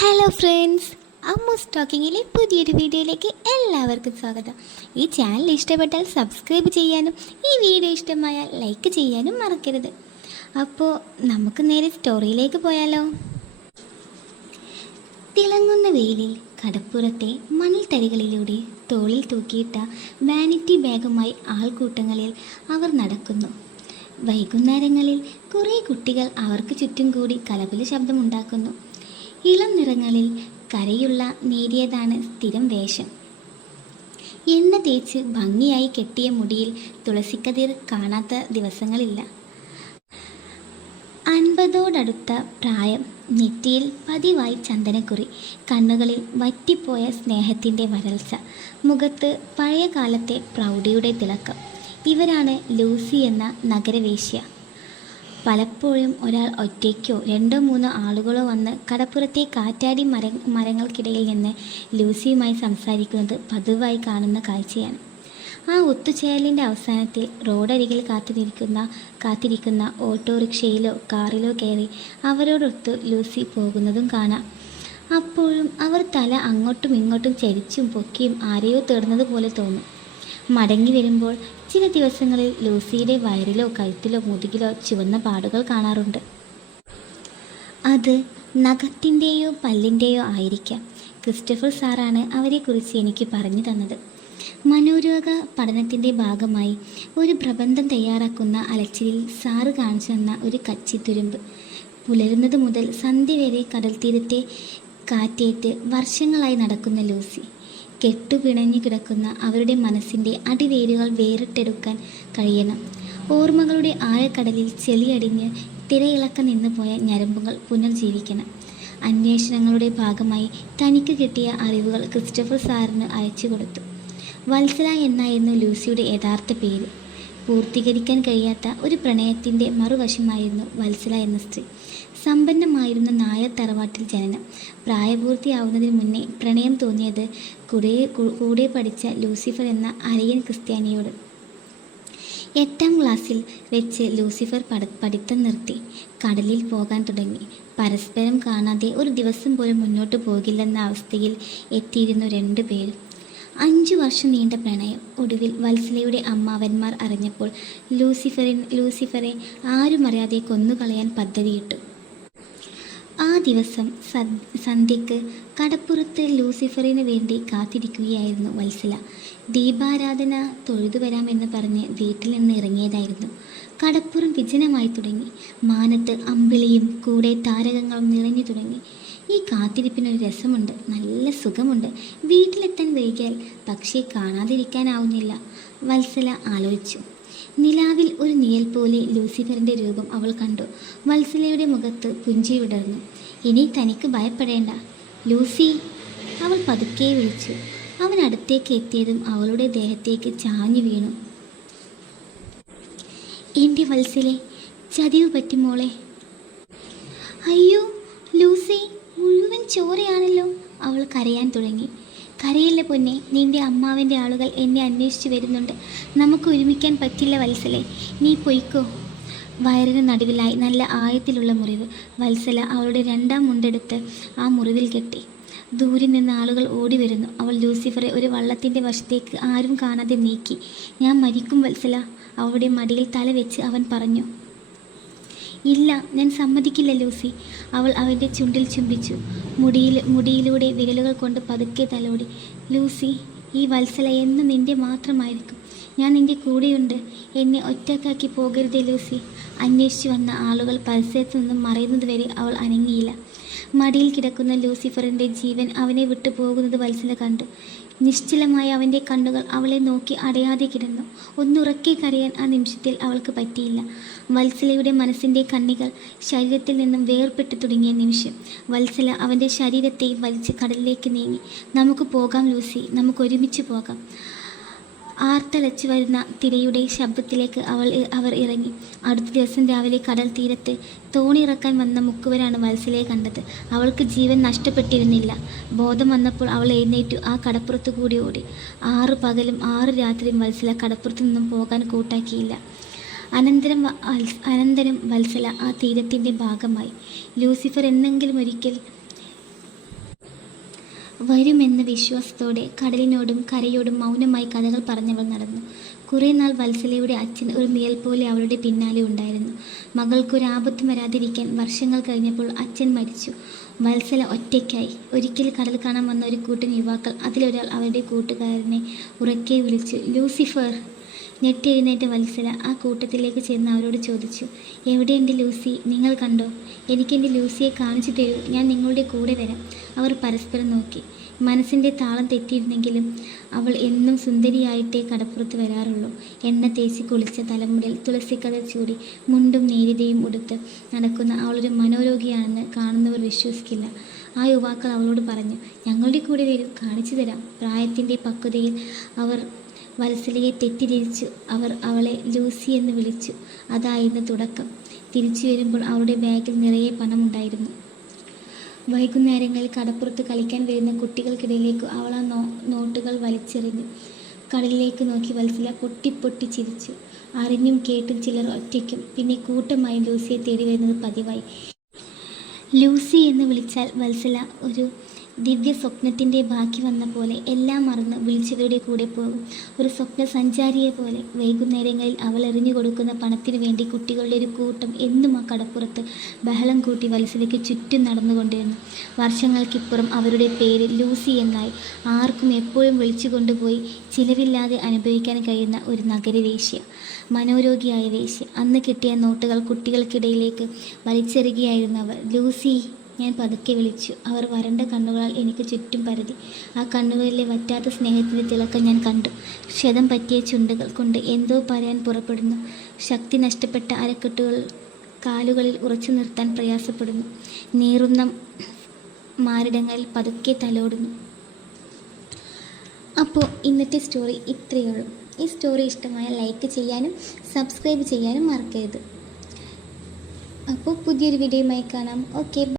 Hello friends, അമ്മൂസ് ടോക്കിങ്ങിലെ പുതിയൊരു വീഡിയോയിലേക്ക് എല്ലാവർക്കും സ്വാഗതം. ഈ ചാനൽ ഇഷ്ടപ്പെട്ടാൽ സബ്സ്ക്രൈബ് ചെയ്യാനും ഈ വീഡിയോ ഇഷ്ടമായാൽ ലൈക്ക് ചെയ്യാനും മറക്കരുത്. അപ്പോൾ നമുക്ക് നേരെ സ്റ്റോറിയിലേക്ക് പോയാലോ. തിളങ്ങുന്ന വെയിലിൽ കടപ്പുറത്തെ മണൽത്തരികളിലൂടെ തോളിൽ തൂക്കിയിട്ട വാനിറ്റി ബാഗുമായി ആൾക്കൂട്ടങ്ങളിൽ അവർ നടക്കുന്നു. വൈകുന്നേരങ്ങളിൽ കുറേ കുട്ടികൾ അവർക്ക് ചുറ്റും കൂടി കലപില ശബ്ദമുണ്ടാക്കുന്നു. ഇളം നിറങ്ങളിൽ കരയുള്ള നേരിയതാണ് സ്ഥിരം വേഷം. എണ്ണ തേച്ച് ഭംഗിയായി കെട്ടിയ മുടിയിൽ തുളസിക്കതിർ കാണാത്ത ദിവസങ്ങളില്ല. 50ഓടടുത്ത പ്രായം, നെറ്റിയിൽ പതിവായി ചന്ദനക്കുറി, കണ്ണുകളിൽ വറ്റിപ്പോയ സ്നേഹത്തിൻ്റെ വരൾച്ച, മുഖത്ത് പഴയ കാലത്തെ പ്രൗഢിയുടെ തിളക്കം. ഇവരാണ് ലൂസി എന്ന നഗരവേശ്യ. പലപ്പോഴും ഒരാൾ ഒറ്റയ്ക്കോ 2-3 ആളുകളോ വന്ന് കടപ്പുറത്തെ കാറ്റാടി മരങ്ങൾക്കിടയിൽ നിന്ന് ലൂസിയുമായി സംസാരിക്കുന്നത് പതിവായി കാണുന്ന കാഴ്ചയാണ്. ആ ഒത്തുചേരലിൻ്റെ അവസാനത്തിൽ റോഡരികിൽ കാത്തിരിക്കുന്ന ഓട്ടോറിക്ഷയിലോ കാറിലോ കയറി അവരോടൊത്ത് ലൂസി പോകുന്നതും കാണാം. അപ്പോഴും അവർ തല അങ്ങോട്ടും ഇങ്ങോട്ടും ചരിച്ചും പൊക്കിയും ആരെയോ തേടുന്നത് പോലെ തോന്നും. മടങ്ങി വരുമ്പോൾ ചില ദിവസങ്ങളിൽ ലൂസിയുടെ വയറിലോ കഴുത്തിലോ മുതുകിലോ ചുവന്ന പാടുകൾ കാണാറുണ്ട്. അത് നഖത്തിൻ്റെയോ പല്ലിൻ്റെയോ ആയിരിക്കാം. ക്രിസ്റ്റഫർ സാറാണ് അവരെക്കുറിച്ച് എനിക്ക് പറഞ്ഞു തന്നത്. മനോരോഗ പഠനത്തിൻ്റെ ഭാഗമായി ഒരു പ്രബന്ധം തയ്യാറാക്കുന്ന അലച്ചിലിൽ സാറ് കാണിച്ചു തന്ന ഒരു കച്ചിത്തുരുമ്പ്. പുലരുന്നത് മുതൽ സന്ധ്യ വരെ കടൽത്തീരത്തെ കാറ്റേറ്റ് വർഷങ്ങളായി നടക്കുന്ന ലൂസി. കെട്ടുപിണഞ്ഞു കിടക്കുന്ന അവരുടെ മനസ്സിൻ്റെ അടിവേരുകൾ വേറിട്ടെടുക്കാൻ കഴിയണം. ഓർമ്മകളുടെ ആഴക്കടലിൽ ചെളിയടിഞ്ഞ് തിരയിളക്കം നിന്നുപോയ ഞരമ്പുകൾ പുനർജീവിക്കണം. അന്വേഷണങ്ങളുടെ ഭാഗമായി തനിക്ക് കിട്ടിയ അറിവുകൾ ക്രിസ്റ്റഫർ സാറിന് അയച്ചു കൊടുത്തു. വത്സല എന്നായിരുന്നു ലൂസിയുടെ യഥാർത്ഥ പേര്. പൂർത്തീകരിക്കാൻ കഴിയാത്ത ഒരു പ്രണയത്തിൻ്റെ മറുവശമായിരുന്നു വത്സല എന്ന സ്ത്രീ. സമ്പന്നമായിരുന്ന നായർ തറവാട്ടിൽ ജനനം. പ്രായപൂർത്തിയാവുന്നതിന് മുന്നേ പ്രണയം തോന്നിയത് കൂടെ പഠിച്ച ലൂസിഫർ എന്ന അരയൻ ക്രിസ്ത്യാനിയോട്. 8ാം ക്ലാസ്സിൽ വെച്ച് ലൂസിഫർ പഠിത്തം നിർത്തി കടലിൽ പോകാൻ തുടങ്ങി. പരസ്പരം കാണാതെ ഒരു ദിവസം പോലും മുന്നോട്ട് പോകില്ലെന്ന അവസ്ഥയിൽ എത്തിയിരുന്നു 2 പേരും. 5 വർഷം നീണ്ട പ്രണയം. ഒടുവിൽ വത്സലയുടെ അമ്മാവന്മാർ അറിഞ്ഞപ്പോൾ ലൂസിഫറെ ആരും അറിയാതെ കൊന്നുകളയാൻ പദ്ധതിയിട്ടു. ആ ദിവസം സന്ധ്യയ്ക്ക് കടപ്പുറത്ത് ലൂസിഫറിന് വേണ്ടി കാത്തിരിക്കുകയായിരുന്നു വത്സല. ദീപാരാധന തൊഴുതു വരാമെന്ന് പറഞ്ഞ് വീട്ടിൽ നിന്ന് ഇറങ്ങിയതായിരുന്നു. കടപ്പുറം വിജനമായി തുടങ്ങി. മാനത്ത് അമ്പിളിയും കൂടെ താരകങ്ങളും നിറഞ്ഞു തുടങ്ങി. ഈ കാത്തിരിപ്പിനൊരു രസമുണ്ട്, നല്ല സുഖമുണ്ട്. വീട്ടിലെത്താൻ വൈകിയാൽ പക്ഷേ കാണാതിരിക്കാനാവുന്നില്ല, വത്സല ആലോചിച്ചു. നിലാവിൽ ഒരു നിഴൽ പോലെ ലൂസിഫറിൻ്റെ രൂപം അവൾ കണ്ടു. വത്സലയുടെ മുഖത്ത് പുഞ്ചി വിടർന്നു. ഇനി തനിക്ക് ഭയപ്പെടേണ്ട ലൂസി, അവൾ പതുക്കെ വിളിച്ചു. അവൻ അടുത്തേക്ക് എത്തിയതും അവളുടെ ദേഹത്തേക്ക് ചാഞ്ഞു വീണു. എൻ്റെ വത്സലെ, ചതിവ് പറ്റുമോളെ. അയ്യോ ലൂസി, മുഴുവൻ ചോരയാണല്ലോ. അവൾ കരയാൻ തുടങ്ങി. കരയല്ലേ പൊന്നെ, നിന്റെ അമ്മാവൻ്റെ ആളുകൾ എന്നെ അന്വേഷിച്ചു വരുന്നുണ്ട്. നമുക്ക് ഒരുമിക്കാൻ പറ്റില്ല വത്സലെ, നീ പൊയ്ക്കോ. വയറിന് നടുവിലായി നല്ല ആഴത്തിലുള്ള മുറിവ്. വത്സല അവളുടെ 2ാം മുണ്ടെടുത്ത് ആ മുറിവിൽ കെട്ടി. ദൂരെ നിന്ന് ആളുകൾ ഓടി വരുന്നു. അവൾ ലൂസിഫറെ ഒരു വള്ളത്തിൻ്റെ വശത്തേക്ക് ആരും കാണാതെ നീക്കി. ഞാൻ മരിക്കും വത്സല, അവളുടെ മടിയിൽ തല വെച്ച് അവൻ പറഞ്ഞു. ഇല്ല, ഞാൻ സമ്മതിക്കില്ല ലൂസി. അവൾ അവൻ്റെ ചുണ്ടിൽ ചുംബിച്ചു. മുടിയിലൂടെ വിരലുകൾ കൊണ്ട് പതുക്കെ തലോടി. ലൂസി, ഈ വത്സല എന്ന് നിൻ്റെ മാത്രമായിരിക്കും. ഞാൻ നിൻ്റെ കൂടെയുണ്ട്. എന്നെ ഒറ്റക്കാക്കി പോകരുതേ ലൂസി. അന്വേഷിച്ചു വന്ന ആളുകൾ പരിസരത്തു നിന്നും മറയുന്നതുവരെ അവൾ അനങ്ങിയില്ല. മടിയിൽ കിടക്കുന്ന ലൂസിഫറിൻ്റെ ജീവൻ അവനെ വിട്ടു പോകുന്നത് വത്സല കണ്ടു. നിശ്ചലമായ അവൻ്റെ കണ്ണുകൾ അവളെ നോക്കി അടയാതെ കിടന്നു. ഒന്നുറക്കെ കരയാൻ ആ നിമിഷത്തിൽ അവൾക്ക് പറ്റിയില്ല. വത്സലയുടെ മനസ്സിൻ്റെ കണ്ണികൾ ശരീരത്തിൽ നിന്നും വേർപെട്ടു തുടങ്ങിയ നിമിഷം വത്സല അവൻ്റെ ശരീരത്തെ വലിച്ച് കടലിലേക്ക് നീങ്ങി. നമുക്ക് പോകാം ലൂസി, നമുക്ക് ഒരുമിച്ച് പോകാം. ആർത്തലച്ചു വരുന്ന തിരയുടെ ശബ്ദത്തിലേക്ക് അവർ ഇറങ്ങി. അടുത്ത ദിവസം രാവിലെ കടൽ തീരത്ത് തോണിയിറക്കാൻ വന്ന മുക്കുവരാണ് വത്സലയെ കണ്ടത്. അവൾക്ക് ജീവൻ നഷ്ടപ്പെട്ടിരുന്നില്ല. ബോധം വന്നപ്പോൾ അവൾ എഴുന്നേറ്റു ആ കടപ്പുറത്ത് കൂടി ഓടി. 6 പകലും 6 രാത്രിയും വത്സല കടപ്പുറത്തു നിന്നും പോകാൻ കൂട്ടാക്കിയില്ല. അനന്തരം വത്സല ആ തീരത്തിൻ്റെ ഭാഗമായി. ലൂസിഫർ എന്നെങ്കിലും ഒരിക്കൽ വരുമെന്ന വിശ്വാസത്തോടെ കടലിനോടും കരയോടും മൗനമായി കഥകൾ പറഞ്ഞവൾ നടന്നു. കുറേ നാൾ വത്സലയുടെ അച്ഛൻ ഒരു നിഴൽ പോലെ അവളുടെ പിന്നാലെ ഉണ്ടായിരുന്നു. മകൾക്കൊരാപത്തും വരാതിരിക്കാൻ വർഷങ്ങൾ കഴിഞ്ഞപ്പോൾ അച്ഛൻ മരിച്ചു. വത്സല ഒറ്റയ്ക്കായി. ഒരിക്കൽ കടൽ കാണാൻ വന്ന ഒരു കൂട്ടം യുവാക്കൾ അതിലൊരാൾ അവരുടെ കൂട്ടുകാരനെ ഉറക്കെ വിളിച്ചു, ലൂസിഫർ. ഞെട്ടിയെഴുന്നേറ്റ വത്സല ആ കൂട്ടത്തിലേക്ക് ചെന്ന് അവരോട് ചോദിച്ചു, എവിടെ എൻ്റെ ലൂസി? നിങ്ങൾ കണ്ടോ? എനിക്കെൻ്റെ ലൂസിയെ കാണിച്ചു തരൂ, ഞാൻ നിങ്ങളുടെ കൂടെ വരാം. അവർ പരസ്പരം നോക്കി. മനസ്സിൻ്റെ താളം തെറ്റിയിരുന്നെങ്കിലും അവൾ എന്നും സുന്ദരിയായിട്ടേ കടപ്പുറത്ത് വരാറുള്ളൂ. എണ്ണ തേച്ച് കുളിച്ച തലമുടിയിൽ തുളസിക്കതർ ചൂടി മുണ്ടും നേരിതയും ഉടുത്ത് നടക്കുന്ന അവളൊരു മനോരോഗിയാണെന്ന് കാണുന്നവർ വിശ്വസിക്കില്ല. ആ യുവാക്കൾ അവളോട് പറഞ്ഞു, ഞങ്ങളുടെ കൂടെ വരൂ, കാണിച്ചു തരാം. പ്രായത്തിൻ്റെ പക്വതയിൽ അവർ വത്സലയെ തെറ്റിദ്ധരിച്ചു. അവർ അവളെ ലൂസി എന്ന് വിളിച്ചു. അതായിരുന്നു തുടക്കം. തിരിച്ചു വരുമ്പോൾ അവളുടെ ബാഗിൽ നിറയെ പണമുണ്ടായിരുന്നു. വൈകുന്നേരങ്ങളിൽ കടപ്പുറത്ത് കളിക്കാൻ വരുന്ന കുട്ടികൾക്കിടയിലേക്ക് അവൾ ആ നോട്ടുകൾ വലിച്ചെറിഞ്ഞു. കടലിലേക്ക് നോക്കി വത്സല പൊട്ടി ചിരിച്ചു. അറിഞ്ഞും കേട്ടും ചിലർ ഒറ്റയ്ക്കും പിന്നെ കൂട്ടമായും ലൂസിയെ തേടി വരുന്നത് പതിവായി. ലൂസി എന്ന് വിളിച്ചാൽ വത്സല ഒരു ദിവ്യ സ്വപ്നത്തിൻ്റെ ബാക്കി വന്ന പോലെ എല്ലാം മറന്ന് വിളിച്ചവരുടെ കൂടെ പോകും. ഒരു സ്വപ്ന സഞ്ചാരിയെ പോലെ. വൈകുന്നേരങ്ങളിൽ അവൾ എറിഞ്ഞു കൊടുക്കുന്ന പണത്തിന് വേണ്ടി കുട്ടികളുടെ ഒരു കൂട്ടം എന്നും ആ കടപ്പുറത്ത് ബഹളം കൂട്ടി വത്സലയ്ക്ക് ചുറ്റും നടന്നുകൊണ്ടിരുന്നു. വർഷങ്ങൾക്കിപ്പുറം അവരുടെ പേര് ലൂസി എന്നായി. ആർക്കും എപ്പോഴും വിളിച്ചു കൊണ്ടുപോയി ചിലവില്ലാതെ അനുഭവിക്കാൻ കഴിയുന്ന ഒരു നഗരവേശ്യ, മനോരോഗിയായ വേശ്യ. അന്ന് കിട്ടിയ നോട്ടുകൾ കുട്ടികൾക്കിടയിലേക്ക് വലിച്ചെറിയുകയായിരുന്നവർ. ലൂസി, ഞാൻ പതുക്കെ വിളിച്ചു. അവർ വരണ്ട കണ്ണുകളാൽ എനിക്ക് ചുറ്റും പരതി. ആ കണ്ണുകളിലെ വറ്റാത്ത സ്നേഹത്തിൻ്റെ തിളക്കം ഞാൻ കണ്ടു. ക്ഷതം പറ്റിയ ചുണ്ടുകൾ കൊണ്ട് എന്തോ പറയാൻ പുറപ്പെടുന്നു. ശക്തി നഷ്ടപ്പെട്ട അരക്കെട്ടുകൾ കാലുകളിൽ ഉറച്ചു നിർത്താൻ പ്രയാസപ്പെടുന്നു. നീറുന്ന മാറിടങ്ങളിൽ പതുക്കെ തലോടുന്നു. അപ്പോൾ ഇന്നത്തെ സ്റ്റോറി ഇത്രയേ ഉള്ളൂ. ഈ സ്റ്റോറി ഇഷ്ടമായ ലൈക്ക് ചെയ്യാനും സബ്സ്ക്രൈബ് ചെയ്യാനും മറക്കരുത്. അപ്പോൾ പുതിയൊരു വീഡിയോയുമായി കാണാം. ഓക്കെ.